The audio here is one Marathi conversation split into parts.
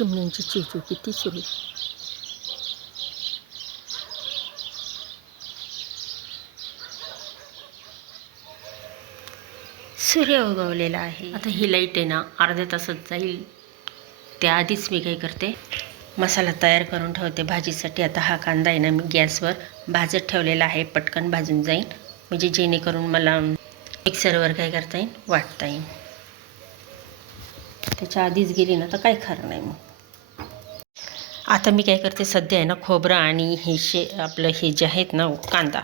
चिमण्यांची चिवचिव किती सुरू. सूर्य उगवलेला आहे. आता ही लाईट आहे ना अर्ध्या तासात जाईल. त्याआधीच मी काय करते, मसाला तयार करून ठेवते भाजीसाठी. आता हा कांदा आहे ना मी गॅसवर भाजत ठेवलेला आहे, पटकन भाजून जाईल, म्हणजे जेणेकरून मला मिक्सरवर काय करता येईल, वाटता येईल. त्याच्या आधीच गेली ना तर काय खरं नाही. मग आता मी काय करते, सध्या आहे ना खोबरं आणि हे आपलं हे जे आहेत ना कांदा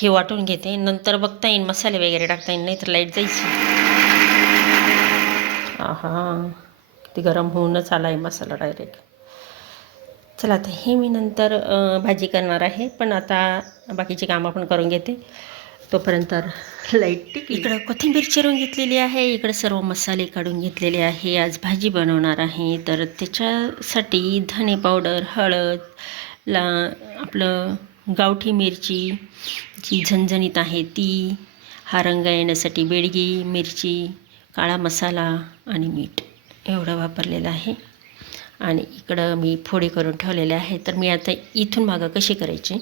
हे वाटून घेते. नंतर बघता येईल मसाले वगैरे टाकता येईल, नाही तर लाईट जायची. हा किती गरम होऊनच आला आहे मसाला डायरेक्ट. चला आता हे मी नंतर भाजी करणार आहे, पण आता बाकीची कामं पण करून घेते तोपर्यंत लाईट टिकली. इकडं कोथिंबीर चिरून घेतलेली आहे, इकडं सर्व मसाले काढून घेतलेले आहे. आज भाजी बनवणार आहे, तर त्याच्यासाठी धने पावडर, हळद, आपलं गावठी मिरची जी झणझणीत आहे ती, हा रंग येण्यासाठी बेडगी मिरची, काळा मसाला आणि मीठ एवढं वापरलेलं आहे. आणि इकडं मी फोडी करून ठेवलेले आहे. तर मी आता इथून मागं कशी करायची,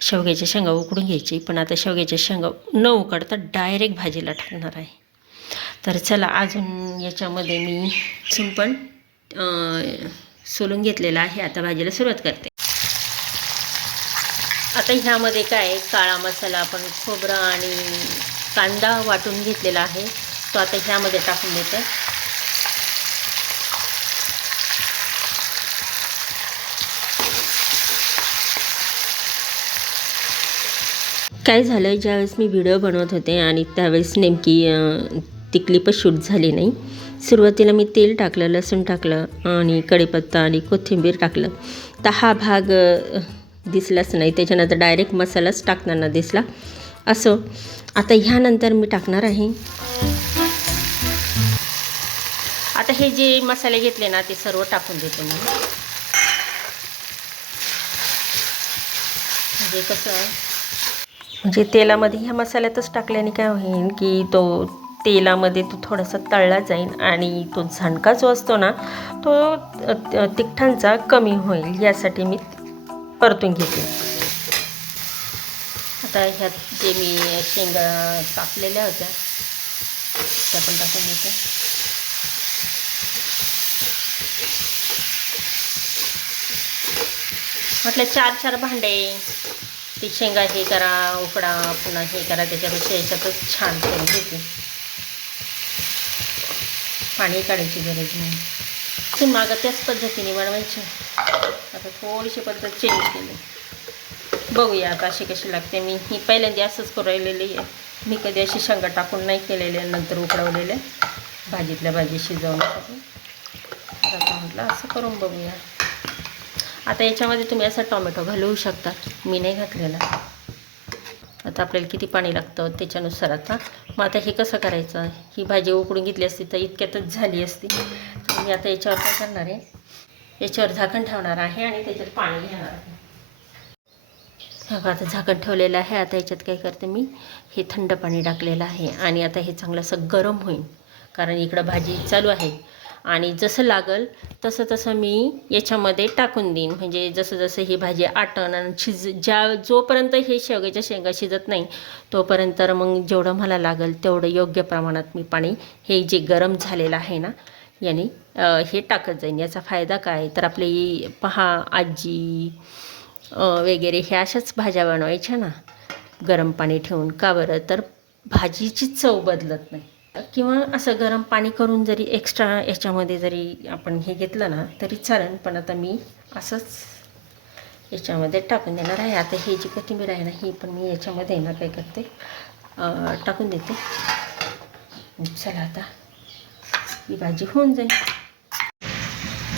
शेवग्याच्या शेंगा उकडून घ्यायची, पण आता शेवग्याच्या शेंगा न उकडता डायरेक्ट भाजीला टाकणार आहे. तर चला, अजून याच्यामध्ये मी पण सोलून घेतलेला आहे. आता भाजीला सुरुवात करते. आता ह्यामध्ये काय, काळा मसाला आपण खोबरं आणि कांदा वाटून घेतलेला आहे तो आता ह्यामध्ये टाकून देते. काय झालं, ज्यावेळेस मी व्हिडिओ बनवत होते आणि त्यावेळेस नेमकी ती क्लिपच शूट झाली नाही. सुरुवातीला मी तेल टाकलं, लसूण टाकलं आणि कढीपत्ता आणि कोथिंबीर टाकलं, तर हा भाग दिसलाच नाही. त्याच्यानंतर डायरेक्ट मसालाच टाकताना दिसला. असं आता ह्यानंतर मी टाकणार आहे. आता हे जे मसाले घेतले ना ते सर्व टाकून देते मी. म्हणजे कसं, म्हणजे तेलामध्ये ह्या मसाल्यातच टाकल्याने काय होईल की तो तेलामध्ये तो थोडासा तळला जाईल आणि तो झणका जो असतो ना तो तिखटांचा कमी होईल, यासाठी मी परतून घेते. आता ह्यात जे मी शेंगा कापलेल्या होत्या त्या पण टाकून घेते. म्हटलं 4 भांडे ती शेंगा हे करा, उकडा, पुन्हा हे करा, त्याच्यापेक्षा याच्यातच छान करून घेते. पाणी काढायची गरज नाही. तर मागं त्याच पद्धतीने बनवायची. आता थोडीशी पद्धत चेंज केली, बघूया आता अशी कशी लागते. मी ही पहिल्यांदा असंच करून राहिलेली आहे. मी कधी अशी शेंगा टाकून नाही केलेले, नंतर उकडवलेले भाजीतल्या भाजी शिजवण्यासाठी. आता म्हटलं असं करून बघूया. आता याच्यामध्ये तुम्ही असं टोमॅटो घालवू शकता, मी नाही घातलेला. आता आपल्याला किती पाणी लागतं त्याच्यानुसार. आता मग आता हे कसं करायचं, ही भाजी उकडून घेतली असती तर इतक्यातच झाली असती. मी आता याच्यावर काय करणार आहे, याच्यावर झाकण ठेवणार आहे आणि त्याच्यात पाणी घेणार आहे. आता झाकण ठेवलेलं आहे. आता याच्यात काय करते मी, हे थंड पाणी टाकलेलं आहे आणि आता हे चांगलं असं गरम होईल, कारण इकडं भाजी चालू आहे. आणि जसं लागल तसं तसं मी याच्यामध्ये टाकून देईन, म्हणजे जसं जसं ही भाजी आटण आणि जोपर्यंत हे शेवग्याच्या शेंगा शिजत नाही तोपर्यंत मग जेवढं मला लागल तेवढं योग्य प्रमाणात मी पाणी हे जे गरम झालेलं आहे ना याने हे टाकत जाईन. याचा फायदा काय, तर आपली पहा आजी वगैरे हे अशाच भाज्या बनवायच्या ना गरम पाणी ठेवून. का बरं, तर भाजीची चव बदलत नाही. किंवा असं गरम पाणी करून जरी एक्स्ट्रा याच्यामध्ये जरी आपण हे घेतलं ना तरी चालेल, पण आता मी असंच याच्यामध्ये टाकून देणार आहे. आता हे जी कोथिंबीर आहे ना ही पण मी याच्यामध्ये ना काय करते, टाकून देते. चला आता ही भाजी होऊन जाईल.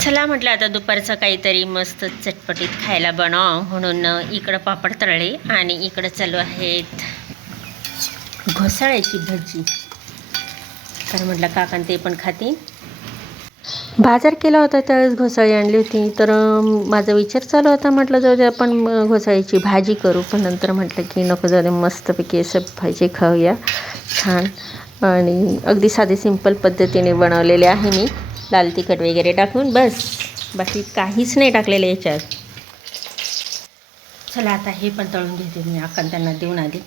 चला म्हटलं आता दुपारचं काहीतरी मस्त चटपटीत खायला बनव म्हणून इकडं पापड तळले आणि इकडं चालू आहेत घोसाळ्याची भजी. तर म्हटलं काकान ते पण खाते. बाजार केला होता त्यावेळेस घोसाळी आणली होती, तर माझा विचार चालू होता, म्हटलं जाऊ दे आपण घोसाळीची भाजी करू, पण नंतर म्हटलं की नको, जाऊ दे मस्तपैकी असं भाजी खाऊया छान. आणि अगदी साधी सिंपल पद्धतीने बनवलेले आहे मी, लाल तिखट वगैरे टाकून. बस बाकी काहीच नाही टाकलेलं याच्यात. चला आता हे पण तळून घेते मी. आपण त्यांना देऊन आली.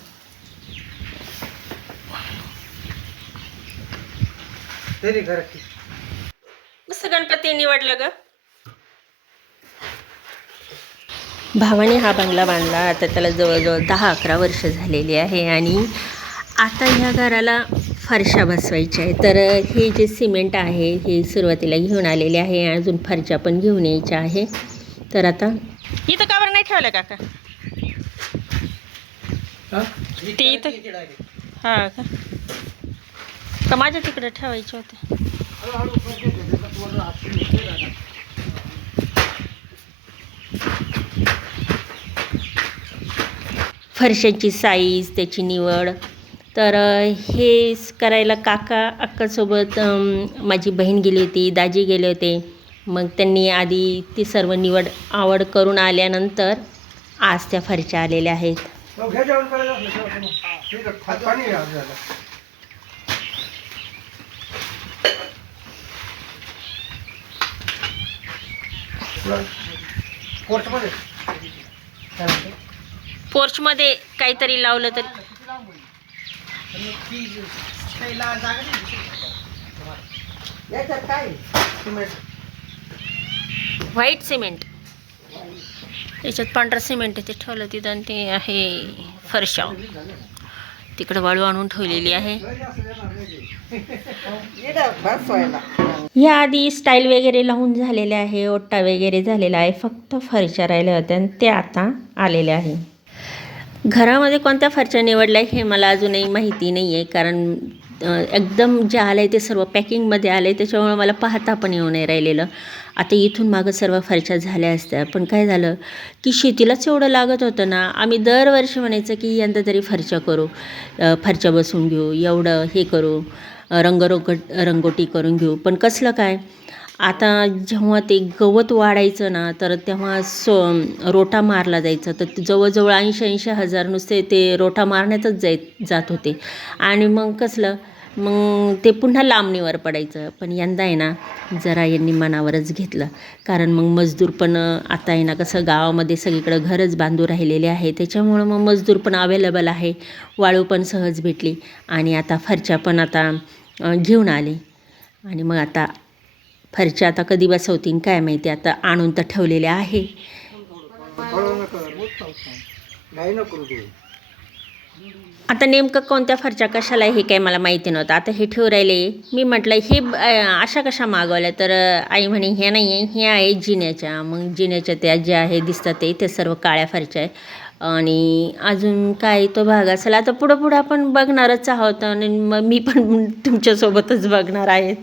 मस्त गणपती निवडलं ग. भावाने हा बंगला बांधला. आता त्याला जवळजवळ 10-11 वर्ष झालेली आहे आणि आता ह्या घराला फरशा बसवायच्या आहे. तर हे जे सिमेंट आहे हे सुरुवातीला घेऊन आलेले आहे. अजून फरशा पण घेऊन यायच्या आहे. तर आता इथं का बरं नाही ठेवलं काका ते इथं? हां का माझ्या तिकडे ठेवायचे होते. फरशांची साईज, त्याची निवड, तर हे करायला काका अक्कासोबत माझी बहीण गेली होती, दाजी गेले होते. मग त्यांनी आधी ती सर्व निवड आवड करून आल्यानंतर आज त्या फरशा आलेल्या आहेत. पोर्चमध्ये काहीतरी लावलं तर व्हाईट सिमेंट, त्याच्यात पांढरं सिमेंट आहे ते ठेवलं तिथं. आणि ते आहे फरशा. तिकडं वाळू आणून ठेवलेली आहे. या आधी स्टाईल वगैरे लावून झालेले आहे, ओट्टा वगैरे झालेला आहे. फक्त फरशा राहिल्या होत्या आणि ते आता आलेले आहे. घरामध्ये कोणत्या फरशा निवडल्या हे मला अजूनही माहिती नाही आहे, कारण एकदम जे आलं आहे ते सर्व पॅकिंगमध्ये आलं आहे. त्याच्यामुळे मला पाहता पण येऊ नाही राहिलेलं. आता इथून मागं सर्व फरशा झाल्या असत्या, पण काय झालं की शेतीलाच एवढं लागत होतं ना. आम्ही दरवर्षी म्हणायचं की यंदा तरी फरशा करू, फरशा बसून घेऊ, एवढं हे करू, रंगोटी करून घेऊ. पण कसलं काय, आता जेव्हा ते गवत वाढायचं ना, तर तेव्हा रोटा मारला जायचा. तर जवळजवळ 80-80 हजार नुसते ते रोटा मारण्यातच जात होते. आणि मग कसलं, मग ते पुन्हा लांबणीवर पडायचं. पण यंदा आहे ना जरा यांनी मनावरच घेतलं, कारण मग मजदूर पण आता आहे ना कसं गावामध्ये सगळीकडं घरच बांधू राहिलेले आहे. त्याच्यामुळं मग मजदूर पण अवेलेबल आहे, वाळू पण सहज भेटली आणि आता फरशा पण आता घेऊन आले. आणि मग आता फरशा आता कधी बसवतील काय माहिती. आता आणून तर ठेवलेले आहे. आता नेमकं कोणत्या फरशा कशाला हे काय मला माहिती नव्हतं. आता हे ठेवू राहिले. मी म्हटलं हे अशा कशा मागवल्या, तर आई म्हणे हे नाही आहे, हे आहे जिन्याच्या. मग जिन्याच्या त्या ज्या आहे दिसतात ते सर्व काळ्या फरशा आहे. आणि अजून काय तो भाग असेल. आता पुढं आपण बघणारच आहोत आणि मग मी पण तुमच्यासोबतच बघणार आहे.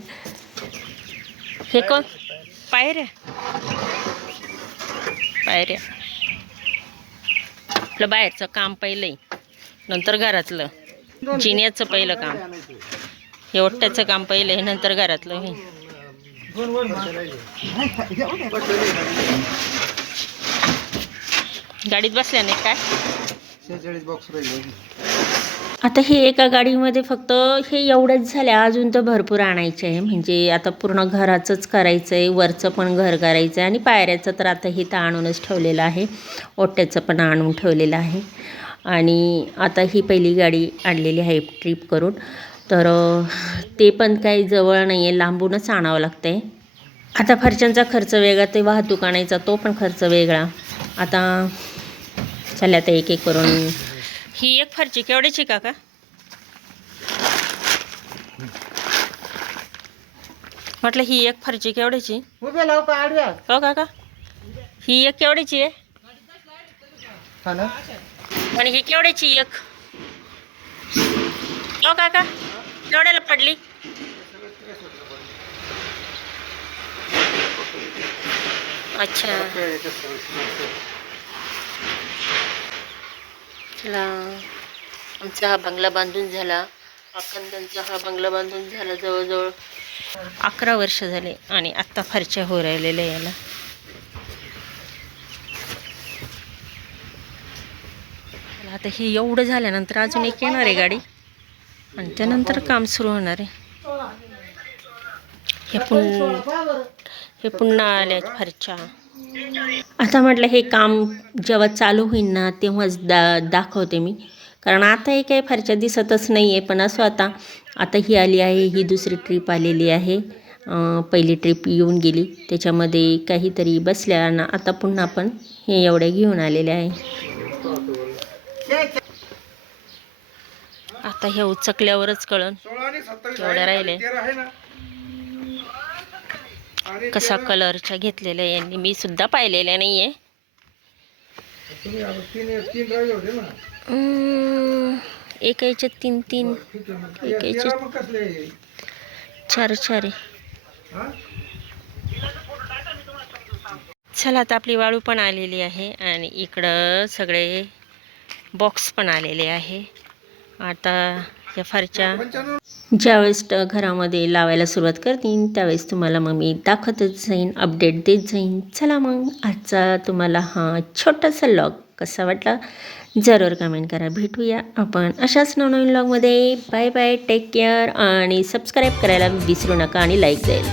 हे कोण पायऱ्या आपलं बाहेरचं काम पहिलंय, नंतर घरातलं. जिन्याचं पहिलं काम, हे ओट्याचं काम पहिलं आहे, नंतर घरातलं. हे गाडीत बसल्या नाही काय. आता हे एका गाडीमध्ये फक्त हे एवढंच झालं. अजून तर भरपूर आणायचं आहे. म्हणजे आता पूर्ण घराचंच करायचं आहे, वरचं पण घर करायचं आहे. आणि पायऱ्याचं तर आता हे तर आणूनच ठेवलेलं आहे, ओट्याचं पण आणून ठेवलेलं आहे. आणि आता ही पहिली गाडी आणलेली आहे ट्रिप करून. तर ते पण काही जवळ नाही आहे, लांबूनच आणावं लागतं आहे. आता फरशांचा खर्च वेगळा, ते वाहतूक आणायचा तो पण खर्च वेगळा. आता चला आता एक एक करून. ही एक फरशी केवढ्याची काका? म्हटलं ही एक फरशी केवढ्याची हो काका? ही एक केवढ्याची आहे आणि ही केवढ्याची एक हो काका? केवढ्याला पडली? अच्छा, चला आमचा हा बंगला बांधून झाला. अखंडांचा हा बंगला बांधून झाला जवळजवळ 11 वर्ष झाले. आणि आत्ता फरशा हो राहिलेल्या याला. आता हे एवढं झाल्यानंतर अजून एक येणार आहे गाडी आणि त्यानंतर काम सुरू होणार आहे. हे पण हे पुन्हा आल्या फरच्या. आता म्हटलं हे काम जेव्हा चालू होईल ना तेव्हाच दाखवते मी, कारण आता हे काही फरच्या दिसतच नाही आहे. पण असं आता ही आली आहे, ही दुसरी ट्रीप आलेली आहे. पहिली ट्रिप येऊन गेली, त्याच्यामध्ये काहीतरी बसल्या ना. आता पुन्हा आपण हे एवढे घेऊन आलेले आहे. आता हे उचकल्यावरच कळन एवढ्या राहिले. कसा कलरच्या घेतलेल्या यांनी मी सुद्धा पाहिलेल्या नाही आहे. एका याच्यात 3-3, एका याच्यात 4-4 आहे. चला आता आपली वाळू पण आलेली आहे आणि इकडं सगळे बॉक्स पण आलेले आहे. आता या फरच्या ज्यावेळेस घरामध्ये लावायला सुरुवात करतीन त्यावेळेस तुम्हाला मग मी दाखवतच जाईन, अपडेट देत जाईन. चला मग आजचा तुम्हाला हा छोटासा व्लॉग कसा वाटला जरूर कमेंट करा. भेटूया आपण अशाच नवनवीन व्लॉगमध्ये. बाय बाय, टेक केअर आणि सबस्क्राईब करायला विसरू नका आणि लाईक जाईल.